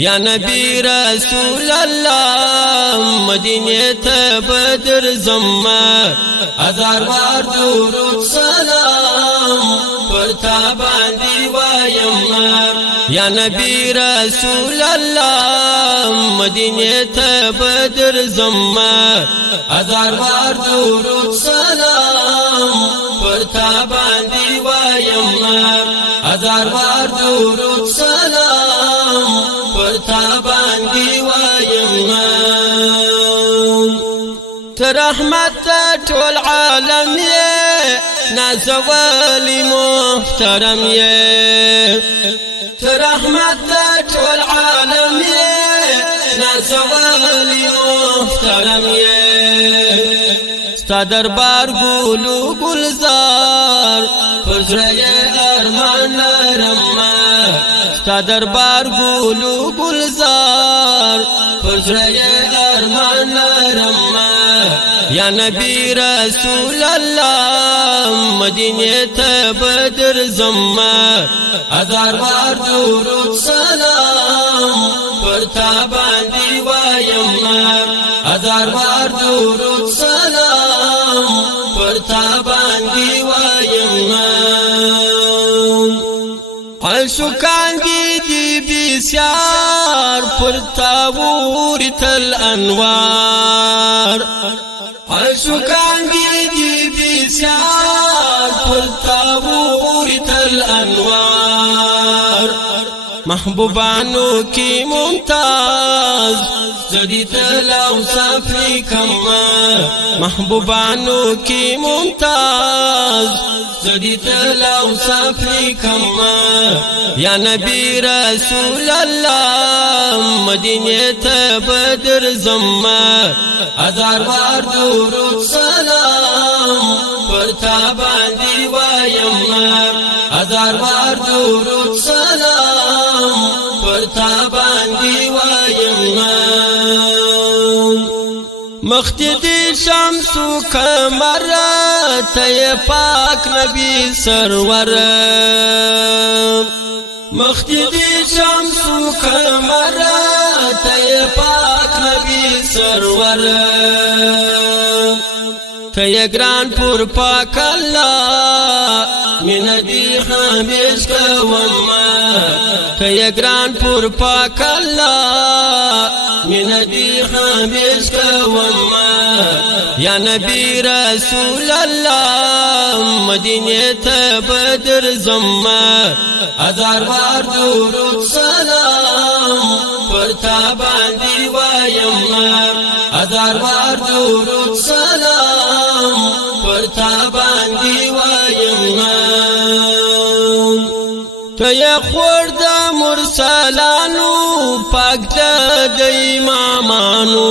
یا نبی رسول الله مدینه ته بدر زما هزار بار درود سلام پر تا باندې وایم یا نبی رسول الله مدینه ته بدر زما هزار بار درود سلام پر تا باندې وایم هزار بار درود سلام پر تا باندې وایم ته رحمت ټول عالم یې نازولی محترم یې ته رحمت ټول عالم یې نازولی محترم یې ستا دربار ګلو ګلزار پر زړه ارمان لرم ستا دربار ګلو ګلزار پر زړه ارمان لرم یا نبی رسول الله مدینه ته بدر زما هزار بار درود سلام پر تا باندې وایم هزار بار درود سلام پر تا باندې وایم عاشقان دی بسیار پر تاور تل انوار عاشقان دی بسیار پر تاور تل انوار محبوبانو کی ممتاز زدی تل اوصاف کما محبوبانو کی ممتاز زدی تل اوصاف کما یا نبی رسول الله مدینه ته بدر زما هزار بار درود سلام پر تا باندې وایم هزار بار درود سلام پر تا باندې وایم مختدی شمس و قمر ته پاک نبی سرور مختدی شمس و قمر ته پاک نبی سرور ته گران پر پاک الله من دی همیش کوم ته گران پر پاک الله من دی همیش کوم یا نبی رسول الله مدینه ته بدر زما هزار بار درود سلام پر تا باندې وایم هزار بار درود سلام پر تا باندې وایم ته خورد مرسلانو پاک د امامانو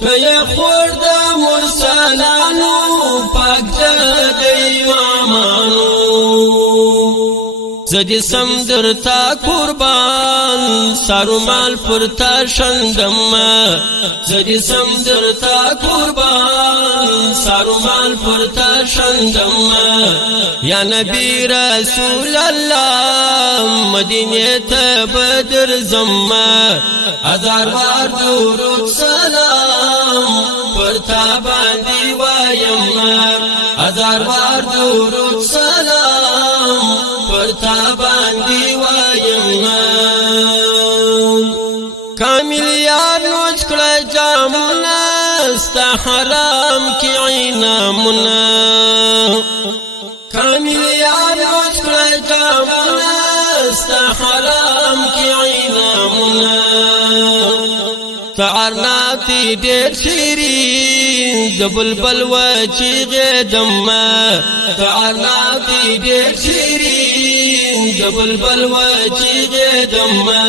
ته خورد مرسلانو پاک د امامانو زدی سم در تا قربان سارو مال پر تا شندم زدی سم در تا قربان سارو مال پر تا شندم یا نبی رسول الله مدینه ته بدر زما هزار بار درود سلام پر تا باندې وایم هزار بار درود سلام پر تا باندې وایم کامل یار نوش کړه جامونه ستا حرام کې عینامونه کامل یار نوش کړه جامونه ستا حرام کې عینامونه تعرناتی ډېر شیرین د بلبل وچیغې دمه تعرناتی ډېر شیرین د بلبل وچیغې دمه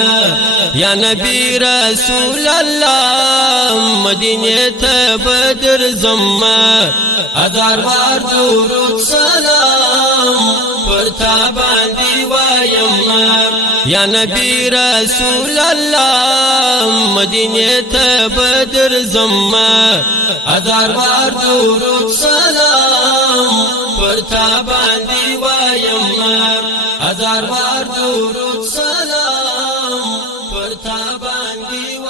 یا نبی رسول الله مدینه ته بدر زما هزار بار درود سلام پر تا باندې وایم یا نبی رسول الله مدینه ته بدر زما هزار بار درود سلام پر تا باندې وایم هزار بار درود سلام تا باندې